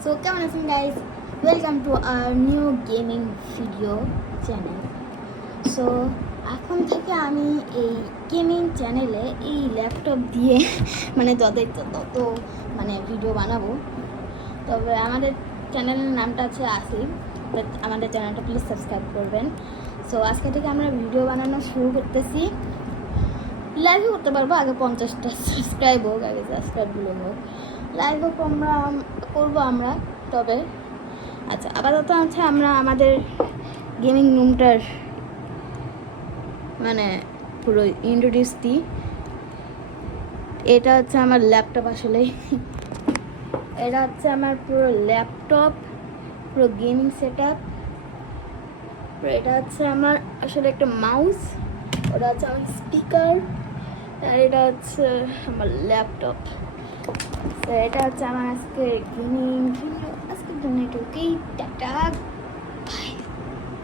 So come on guys, welcome to our new gaming video channel. So এখন থেকে আমি এই গেমিং চ্যানেলে এই ল্যাপটপ দিয়ে মানে যত ইচ্ছা তত মানে ভিডিও বানাবো। তবে আমাদের চ্যানেলের নামটা আছে আসিফ, আমাদের চ্যানেলটা প্লিজ সাবস্ক্রাইব করবেন। সো আজকে থেকে আমরা ভিডিও বানানো শুরু করতেছি। লাইভও করতে পারবো, আগে 50টা সাবস্ক্রাইব হোক, আগে সাবস্ক্রাইবগুলো হোক, লাইভও করবো আমরা। তবে আচ্ছা, আপাতত আছে আমরা আমাদের গেমিং রুমটার মানে পুরো ইন্ট্রোডিউস দিই। এটা হচ্ছে আমার ল্যাপটপ, আসলে এটা হচ্ছে আমার পুরো ল্যাপটপ, পুরো গেমিং সেট আপ। এটা হচ্ছে আমার আসলে একটা মাউস, ওটা হচ্ছে আমার স্পিকার, আর এটা হচ্ছে আমার ল্যাপটপ। তো এটা হচ্ছে আমার আজকে গেমিং ভিডিও। আজকের জন্য এটুকুই, টাটা।